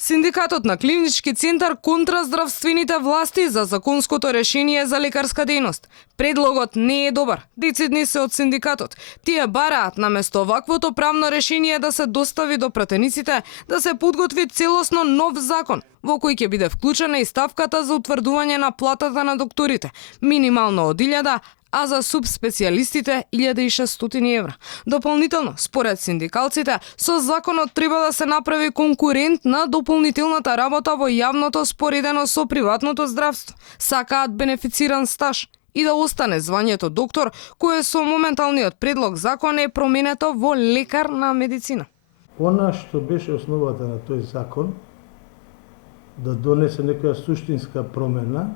Синдикатот на Клинички центар контра здравствените власти за законското решение за лекарска дејност. Предлогот не е добар. Децидни се од синдикатот. Тие бараат наместо ваквото правно решение да се достави до пратениците, да се подготви целосно нов закон, во кој ќе биде вклучена и ставката за утврдување на платата на докторите, минимално од 1000, а за субспецијалистите 1600 евра. Дополнително, според синдикалците, со законот треба да се направи конкурент на дополнителната работа во јавното споредено со приватното здравство. Сакаат бенефициран стаж и да остане звањето доктор, кое со моменталниот предлог закон е променето во лекар на медицина. Она што беше основата на тој закон, да донесе некоја суштинска промена,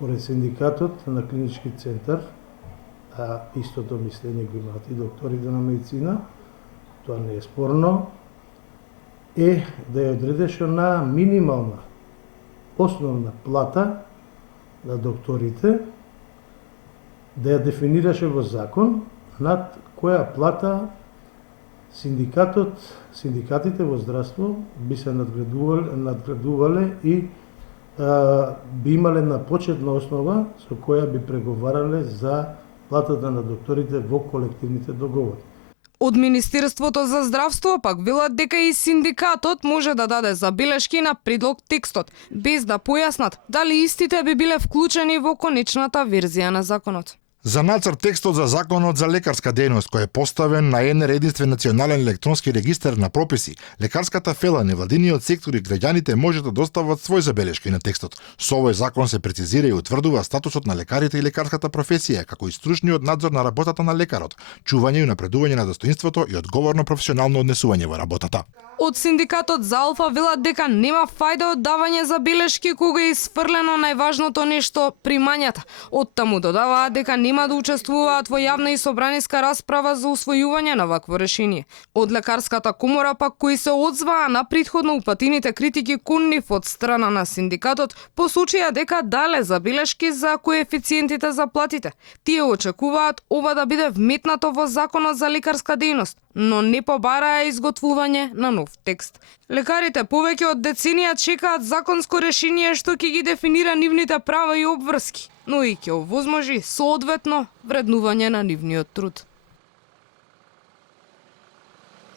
според синдикатот на Клинички центар, а истото мислење го имаат и докторите на медицина, тоа не е спорно, е да ја одредеше на минимална основна плата на докторите, да ја дефинираше во закон над која плата синдикатите во здравство би се надградувале и би имале на почетна основа со која би преговарале за платата на докторите во колективните договори. Од Министерството за здравство пак велат дека и синдикатот може да даде забелешки на предлог текстот, без да појаснат дали истите би биле вклучени во конечната верзија на законот. За нацрт текстот за законот за лекарска дејност, кој е поставен на ЕНР единствен национален електронски регистар на прописи, лекарската фела, невладиниот сектор и граѓаните може да достават свој забелешки на текстот. Со овој закон се прецизира и утврдува статусот на лекарите и лекарската професија, како и стручниот надзор на работата на лекарот, чување и напредување на достоинството и одговорно професионално однесување во работата. Од синдикатот за Алфа велат дека нема фајда од давање забелешки кога е исфрлено најважното нешто – примањата. Оттаму додаваат дека нема да учествуваат во јавна и собраниска расправа за усвојување на вакво решение. Од лекарската комора пак кои се одзваа на претходно упатените критики кон нив од страна на синдикатот, посочија дека дале забелешки за коефициентите за платите. Тие очекуваат ова да биде вметнато во законот за лекарска дејност, но не побараа изготвување на нов текст. Лекарите повеќе од деценија чекаат законско решение што ќе ги дефинира нивните права и обврски, но и ќе овозможи соодветно вреднување на нивниот труд.